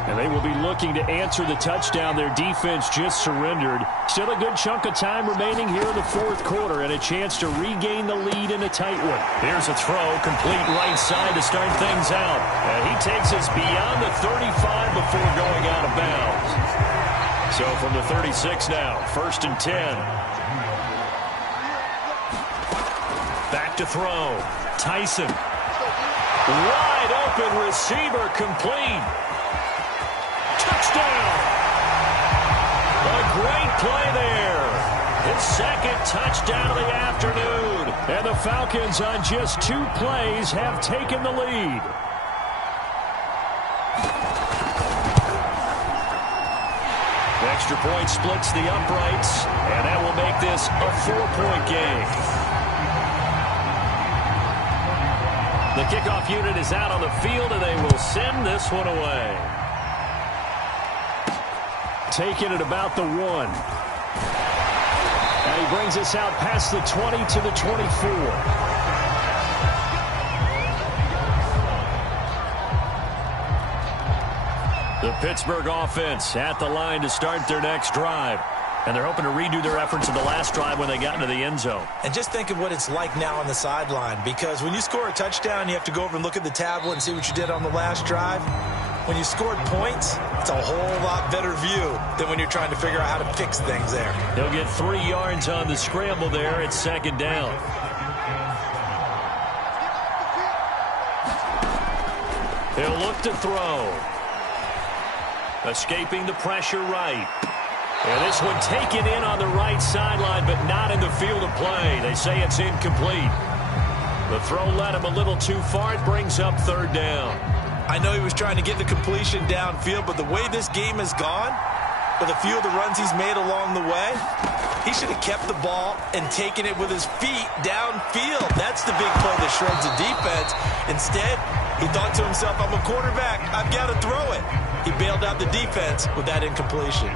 And they will be looking to answer the touchdown their defense just surrendered. Still a good chunk of time remaining here in the fourth quarter and a chance to regain the lead in a tight one. Here's a throw, complete right side to start things out. And he takes us beyond the 35 before going out of bounds. So from the 36 now, 1st and 10. Back to throw. Tyson. Wide open receiver, complete. Touchdown! A great play there. His second touchdown of the afternoon. And the Falcons on just 2 plays have taken the lead. The extra point splits the uprights, and that will make this a 4-point game. The kickoff unit is out on the field, and they will send this one away. Taking it about the 1. And he brings us out past the 20 to the 24. The Pittsburgh offense at the line to start their next drive. And they're hoping to redo their efforts in the last drive when they got into the end zone. And just think of what it's like now on the sideline, because when you score a touchdown, you have to go over and look at the tablet and see what you did on the last drive. When you scored points, it's a whole lot better view than when you're trying to figure out how to fix things there. He'll get 3 yards on the scramble there. It's 2nd down. He'll look to throw. Escaping the pressure right. And this one taken in on the right sideline, but not in the field of play. They say it's incomplete. The throw led him a little too far. It brings up 3rd down. I know he was trying to get the completion downfield, but the way this game has gone, with a few of the runs he's made along the way, he should have kept the ball and taken it with his feet downfield. That's the big play that shreds the defense. Instead, he thought to himself, I'm a quarterback, I've got to throw it. He bailed out the defense with that incompletion.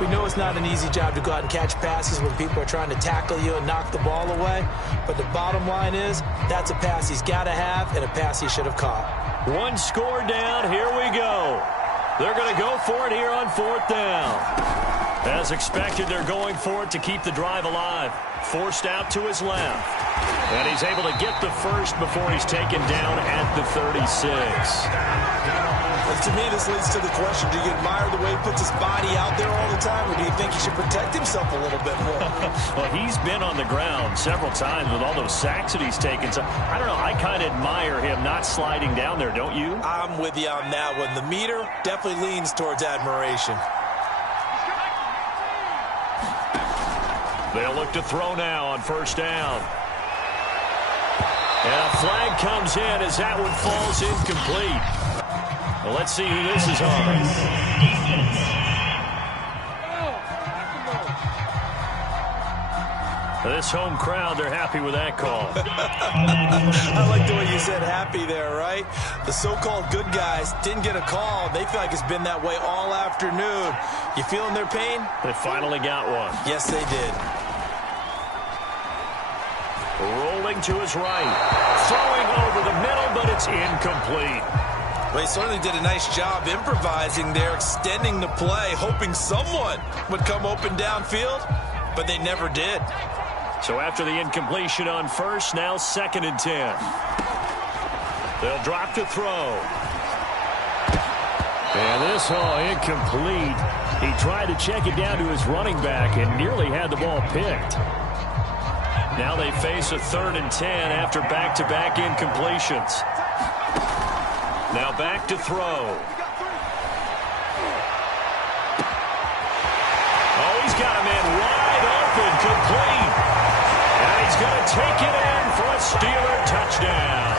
We know it's not an easy job to go out and catch passes when people are trying to tackle you and knock the ball away, but the bottom line is that's a pass he's got to have and a pass he should have caught. 1 score down. Here we go. They're going to go for it here on 4th down. As expected, they're going for it to keep the drive alive. Forced out to his left. And he's able to get the first before he's taken down at the 36. Well, to me, this leads to the question, do you admire the way he puts his body out there all the time, or do you think he should protect himself a little bit more? Well, he's been on the ground several times with all those sacks that he's taken. So, I don't know, I kind of admire him not sliding down there, don't you? I'm with you on that one. The meter definitely leans towards admiration. They'll look to throw now on 1st down. And a flag comes in as that one falls incomplete. Well, let's see who this is on. This home crowd, they're happy with that call. I like the way you said happy there, right? The so-called good guys didn't get a call. They feel like it's been that way all afternoon. You feeling their pain? They finally got one. Yes, they did. Rolling to his right. Throwing over the middle, but it's incomplete. Well, he certainly did a nice job improvising there, extending the play, hoping someone would come open downfield, but they never did. So after the incompletion on 1st, now 2nd and 10. They'll drop to throw. And this incomplete. He tried to check it down to his running back and nearly had the ball picked. Now they face a 3rd and 10 after back-to-back incompletions. Now back to throw. Oh, he's got a man wide open, complete. And he's going to take it in for a Steeler touchdown.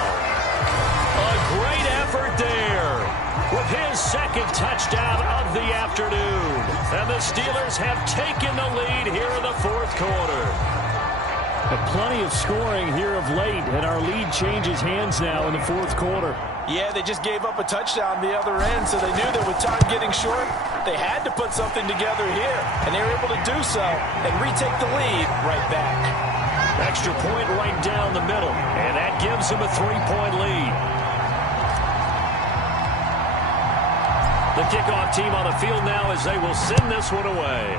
A great effort there with his 2nd touchdown of the afternoon. And the Steelers have taken the lead here in the 4th quarter. Plenty of scoring here of late, and our lead changes hands now in the fourth quarter. Yeah, they just gave up a touchdown the other end, so they knew that with time getting short, they had to put something together here, and they were able to do so and retake the lead right back. Extra point right down the middle, and that gives them a 3-point lead. The kickoff team on the field now as they will send this one away.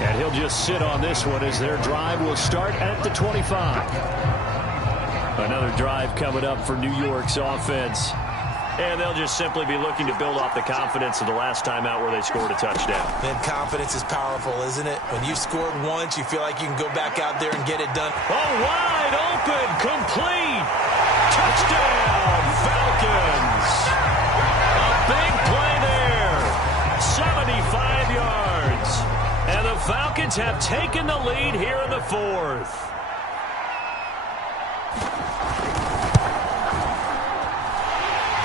And he'll just sit on this one as their drive will start at the 25. Another drive coming up for New York's offense. And they'll just simply be looking to build off the confidence of the last time out where they scored a touchdown. Man, confidence is powerful, isn't it? When you scored once, you feel like you can go back out there and get it done. Oh, wide open, complete. Touchdown, Falcons. A big play there. 75 yards. And the Falcons have taken the lead here in the fourth.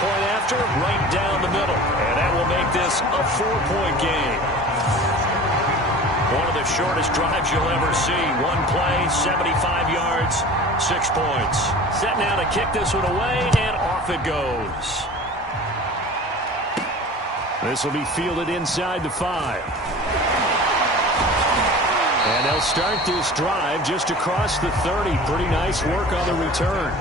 Point after, right down the middle. And that will make this a 4-point game. One of the shortest drives you'll ever see. One play, 75 yards, 6 points. Set now to kick this one away, and off it goes. This will be fielded inside the 5. And they'll start this drive just across the 30. Pretty nice work on the return.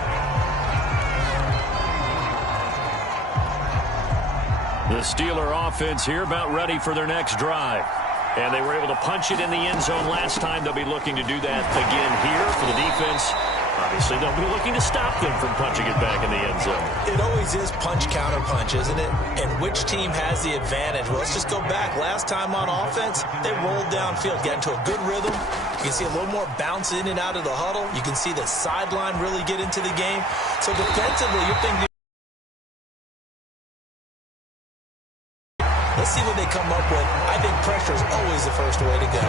The Steeler offense here about ready for their next drive. And they were able to punch it in the end zone last time. They'll be looking to do that again here for the defense. Obviously, they'll be looking to stop them from punching it back in the end zone. It always is punch-counter-punch, isn't it? And which team has the advantage? Well, let's just go back. Last time on offense, they rolled downfield, got into a good rhythm. You can see a little more bounce in and out of the huddle. You can see the sideline really get into the game. So defensively, you're thinking, let's see what they come up with. I think pressure is always the first way to go.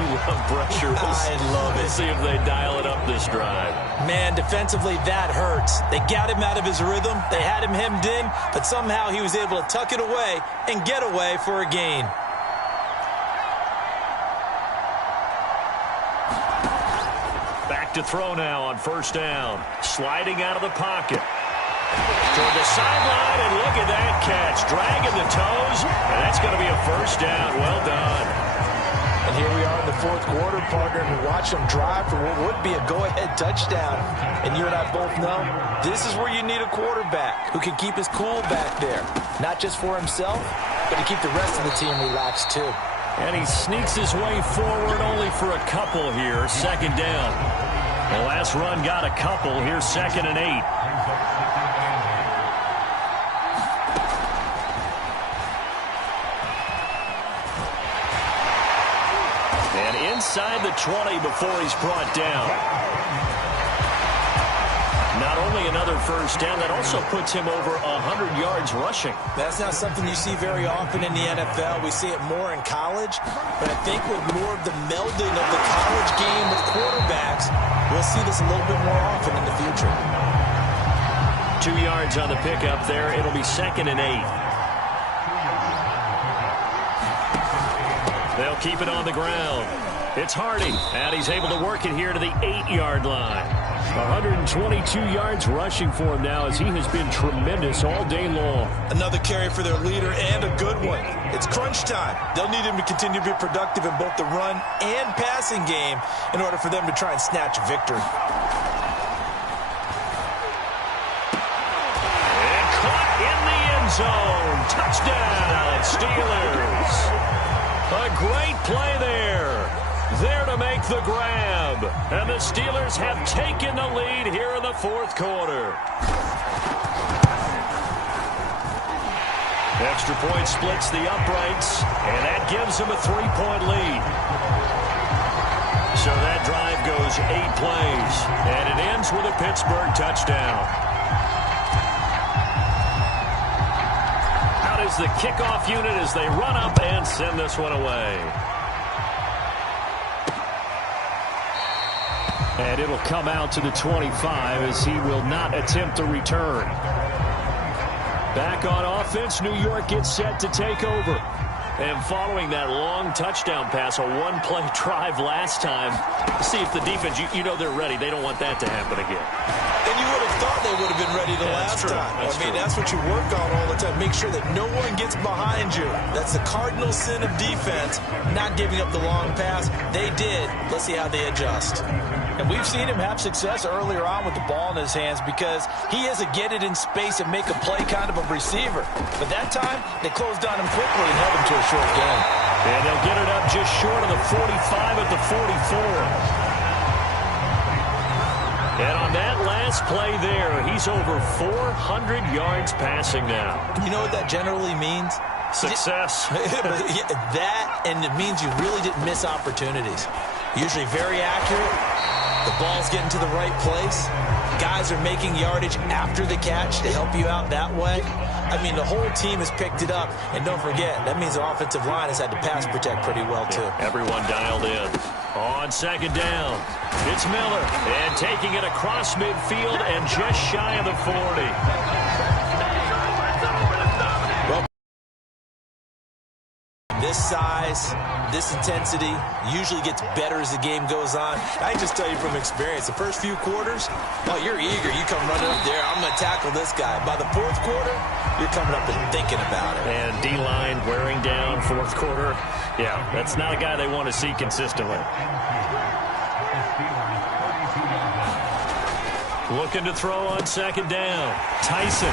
You love pressure. I love it. Let's see if they dial it up this drive. Man, defensively, that hurts. They got him out of his rhythm. They had him hemmed in, but somehow he was able to tuck it away and get away for a gain. Back to throw now on first down. Sliding out of the pocket. Toward the sideline, and look at that catch. Dragging the toes, and that's going to be a first down. Well done. And here we are in the fourth quarter, partner, and watch them drive for what would be a go-ahead touchdown. And you and I both know this is where you need a quarterback who can keep his cool back there. Not just for himself, but to keep the rest of the team relaxed too. And he sneaks his way forward only for a couple here. Second down. The last run got a couple. Here's 2nd and 8. Inside the 20 before he's brought down. Not only another first down, that also puts him over 100 yards rushing. That's not something you see very often in the NFL. We see it more in college, but I think with more of the melding of the college game with quarterbacks, we'll see this a little bit more often in the future. 2 yards on the pickup there. It'll be 2nd and 8. They'll keep it on the ground. It's Hardy, and he's able to work it here to the 8-yard line. 122 yards rushing for him now as he has been tremendous all day long. Another carry for their leader and a good one. It's crunch time. They'll need him to continue to be productive in both the run and passing game in order for them to try and snatch a victory. And caught in the end zone. Touchdown, Steelers. A great play there. There to make the grab. And the Steelers have taken the lead here in the fourth quarter. Extra point splits the uprights, and that gives them a 3-point lead. So that drive goes 8 plays, and it ends with a Pittsburgh touchdown. Out is the kickoff unit as they run up and send this one away. And it'll come out to the 25 as he will not attempt a return. Back on offense, New York gets set to take over. And following that long touchdown pass, a one-play drive last time, see if the defense, you know they're ready. They don't want that to happen again. And you would have thought they would have been ready the last time. That's what you work on all the time. Make sure that no one gets behind you. That's the cardinal sin of defense, not giving up the long pass. They did. Let's see how they adjust. And we've seen him have success earlier on with the ball in his hands because he is a get it in space and make a play kind of a receiver. But that time, they closed on him quickly and held him to a short game. And they'll get it up just short of the 45 at the 44. And on that last play there, he's over 400 yards passing now. You know what that generally means? Success. That, and it means you really didn't miss opportunities. Usually very accurate. The ball's getting to the right place. Guys are making yardage after the catch to help you out that way. I mean, the whole team has picked it up. And don't forget, that means the offensive line has had to pass protect pretty well, too. Everyone dialed in. On second down, it's Miller. And taking it across midfield and just shy of the 40. This size, this intensity usually gets better as the game goes on. I can just tell you from experience, the first few quarters, oh, you're eager. You come running up there, I'm going to tackle this guy. By the fourth quarter, you're coming up and thinking about it. And D-line wearing down fourth quarter. Yeah, that's not a guy they want to see consistently. Looking to throw on second down. Tyson.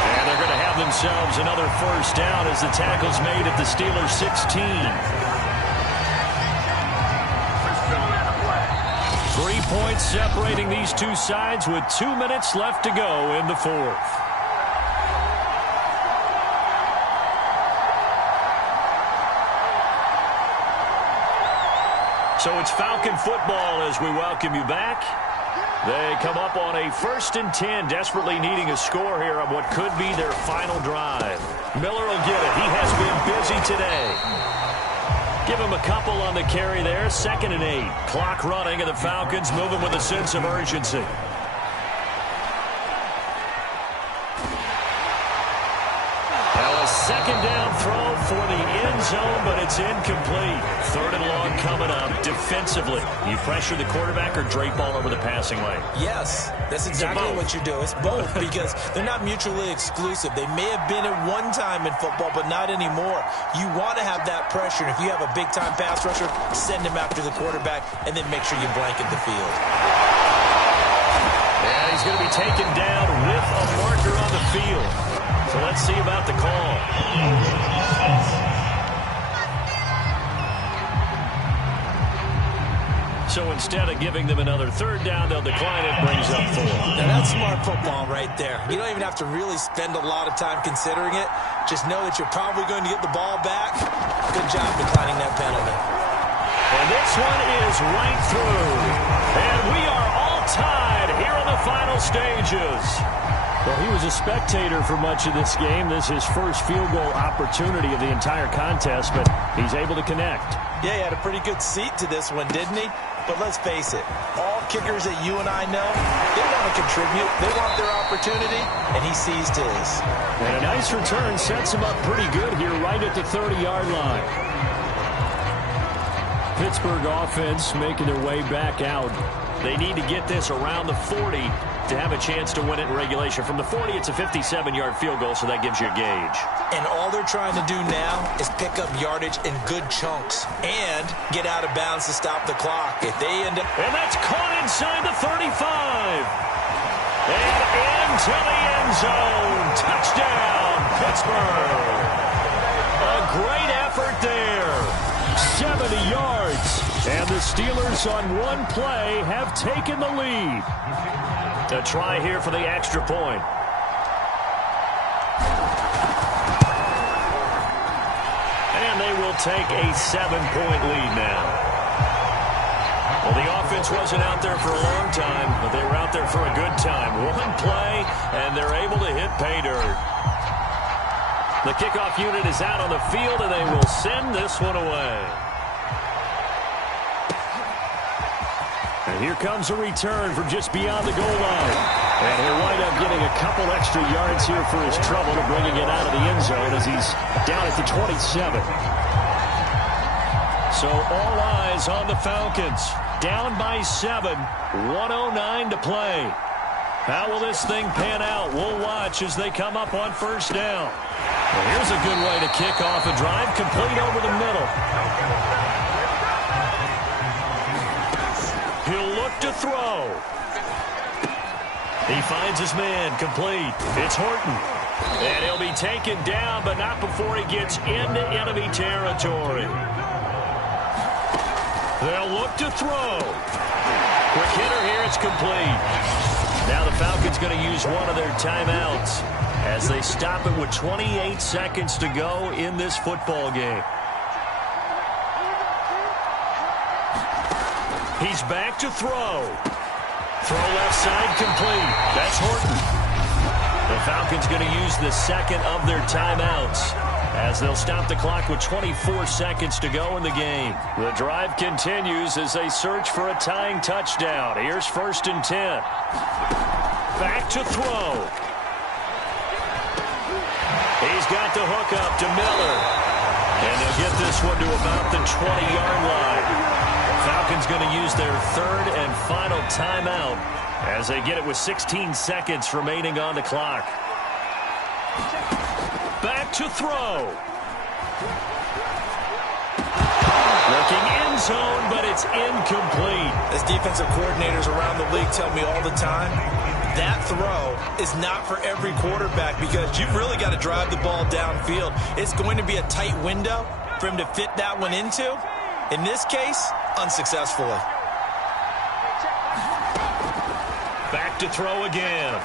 And they're going to have themselves another first down as the tackle's made at the Steelers' 16. 3 points separating these two sides with 2 minutes left to go in the fourth. So it's Falcon football as we welcome you back. They come up on a 1st and 10, desperately needing a score here on what could be their final drive. Miller will get it. He has been busy today. Give him a couple on the carry there. 2nd and 8. Clock running, and the Falcons moving with a sense of urgency. Now a second down throw for the end zone, but it's incomplete. 3rd and long coming up. Defensively, you pressure the quarterback or drape all over the passing lane? Yes, that's exactly what you do. It's both because they're not mutually exclusive. They may have been at one time in football, but not anymore. You want to have that pressure. And if you have a big-time pass rusher, send him after the quarterback and then make sure you blanket the field. Yeah, he's going to be taken down with a marker on the field. So let's see about the call. So instead of giving them another 3rd down, they'll decline it, brings up 4. Now that's smart football right there. You don't even have to really spend a lot of time considering it. Just know that you're probably going to get the ball back. Good job declining that penalty. And this one is right through. And we are all tied here in the final stages. Well, he was a spectator for much of this game. This is his first field goal opportunity of the entire contest, but he's able to connect. Yeah, he had a pretty good seat to this one, didn't he? But let's face it, all kickers that you and I know, they want to contribute. They want their opportunity, and he seized his. And a nice return sets him up pretty good here right at the 30-yard line. Pittsburgh offense making their way back out. They need to get this around the 40 to have a chance to win it in regulation. From the 40, it's a 57-yard field goal, so that gives you a gauge. And all they're trying to do now is pick up yardage in good chunks and get out of bounds to stop the clock. If they end up... And that's caught inside the 35. And into the end zone. Touchdown, Pittsburgh. A great effort there. 70 yards. And the Steelers on one play have taken the lead. A try here for the extra point. And they will take a 7-point lead now. Well, the offense wasn't out there for a long time, but they were out there for a good time. One play, and they're able to hit pay dirt. The kickoff unit is out on the field, and they will send this one away. And here comes a return from just beyond the goal line. And he'll wind up getting a couple extra yards here for his trouble to bringing it out of the end zone as he's down at the 27. So all eyes on the Falcons. Down by 7, 1:09 to play. How will this thing pan out? We'll watch as they come up on first down. Well, here's a good way to kick off a drive, complete over the middle. He'll look to throw. He finds his man, complete. It's Horton. And he'll be taken down, but not before he gets into enemy territory. They'll look to throw. Quick hitter here, it's complete. Now the Falcons going to use one of their timeouts as they stop it with 28 seconds to go in this football game. He's back to throw. Throw left side, complete. That's Horton. The Falcons going to use the second of their timeouts as they'll stop the clock with 24 seconds to go in the game. The drive continues as they search for a tying touchdown. Here's 1st and 10. Back to throw. He's got the hook up to Miller. And they'll get this one to about the 20-yard line. Falcons going to use their third and final timeout as they get it with 16 seconds remaining on the clock. Back to throw. Looking end zone, but it's incomplete. As defensive coordinators around the league tell me all the time, that throw is not for every quarterback because you've really got to drive the ball downfield. It's going to be a tight window for him to fit that one into. In this case, unsuccessfully. Back to throw again.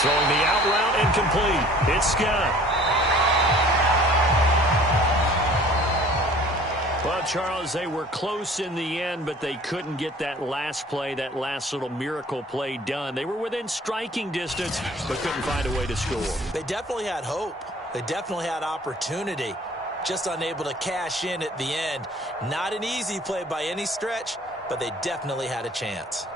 Throwing the out route incomplete. It's Scott. Well, Charles, they were close in the end, but they couldn't get that last play, that last little miracle play done. They were within striking distance, but couldn't find a way to score. They definitely had hope. They definitely had opportunity. Just unable to cash in at the end. Not an easy play by any stretch, but they definitely had a chance.